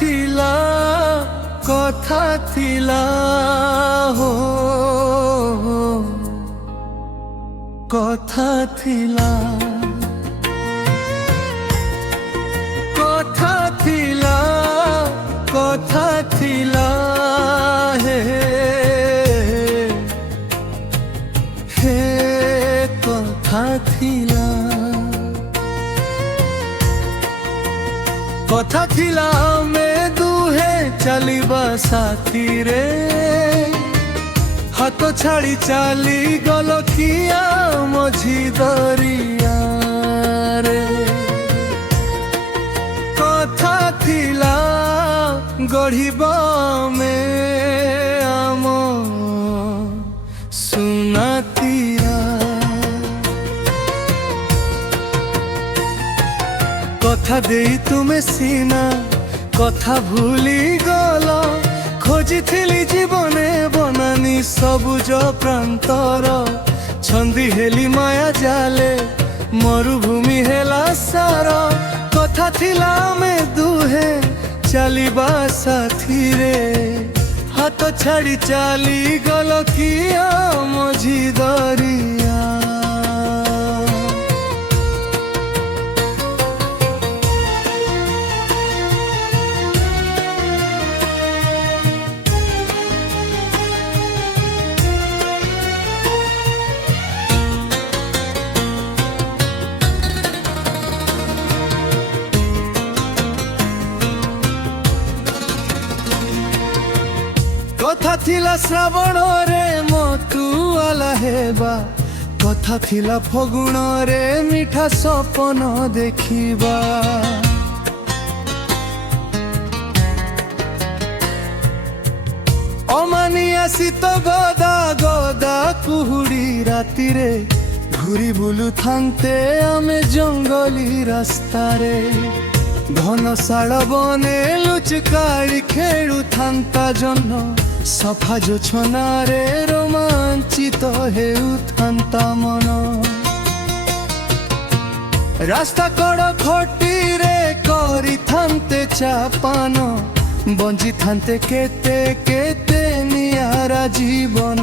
थिला कथा थिला हो कथा थिला कथा थिला कथा थिला हे हे कथा थिला कथा थिला आमे दुहे चलिबा साथी रे हाथ छाड़ी चली गल किया मझी दरिया रे कथा थिला गढ़िबा में आम सुना तीरा कथा देई तुमे सीना कथा भूली गल खोजी थिली जीवने बनानी सबुज प्रांतर छंदी हेली माया जाले मरुभूमि हेला सार कथा थिला में दुहे चलिबा साथी रे हाथ छाड़ी चली गल किया मझी दरिया कथा थिला श्रावण रे मतुआला हेबा कथा थिला फगुण रे मीठा सपन देखिबा अमानिया शीत गदा गदा कुहुड़ी राति रे घुरी बुलु थांते आमे जंगली रास्ता रे घनशाल बने लुचकाड़ी खेलु थांता जन्न सफा जो छनारे रोमांचित हेउ थांता मन रास्ता कड़ खटी रे करी थांते चापान बंजी थांते केते केते नियारा जीवन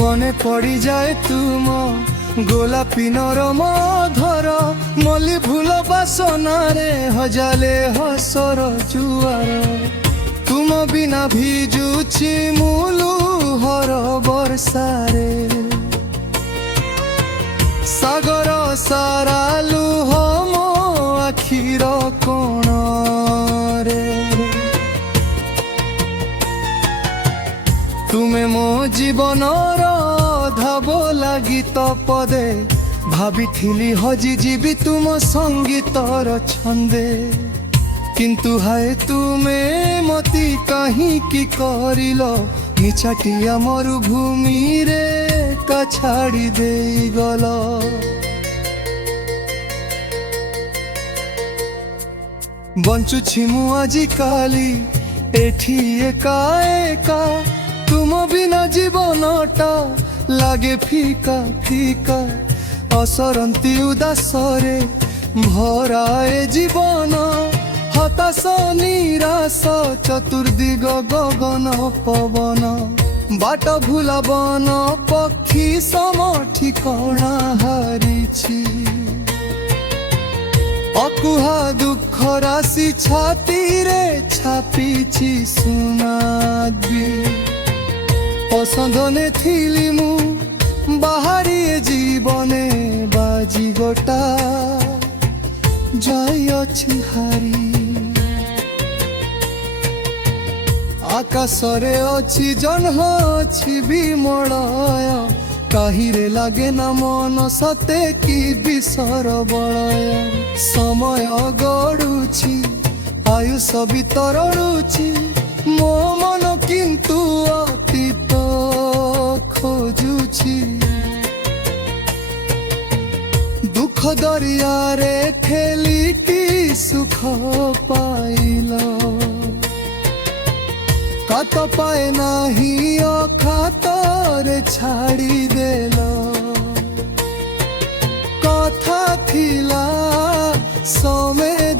मने पड़ी जाए तुम गोलापी नरम धर मल्ली फूल बासना रे हजाले हसर जुआर तुम बिना भिजुछि मुलु हर बर्षारे सागर सारा लुह मो आखिर कोण रे तुमे मो जीवनर धाब गीत पदे भाभी हजि जीवी तुम संगीतर छंदे किंतु हाय तुमे मती कहीं की करिल निछाटिया मरुभूमि रे का छाड़ी दे गल बंचुछि मु आजि काली एठी एका एका तुम बिना जीवनटा लागे फीका फीका असरंती उदासरे भराए जीवन हताश निराश चतुर्दिग गगन पवन बाट भूला बन पक्षी सम ठिकଣା हारिछि अकुहा दुख राशि छाती रे छापिछि सुनादी पसंदने थिली मु बाहरी जीवने बाजी गोटा जाई अछि हारी आकाशरे अछि जन्ह अछि विमलय काहिरे लागे न मन सते कि विसर बलय समय गडुछि आयुष बितरुछि मो मन किंतु अतीत खोजुछि दुख दरिया रे खेली की सुख पाइल कत पाए नाही अखातर छाड़ी देल कथा थिला 100 में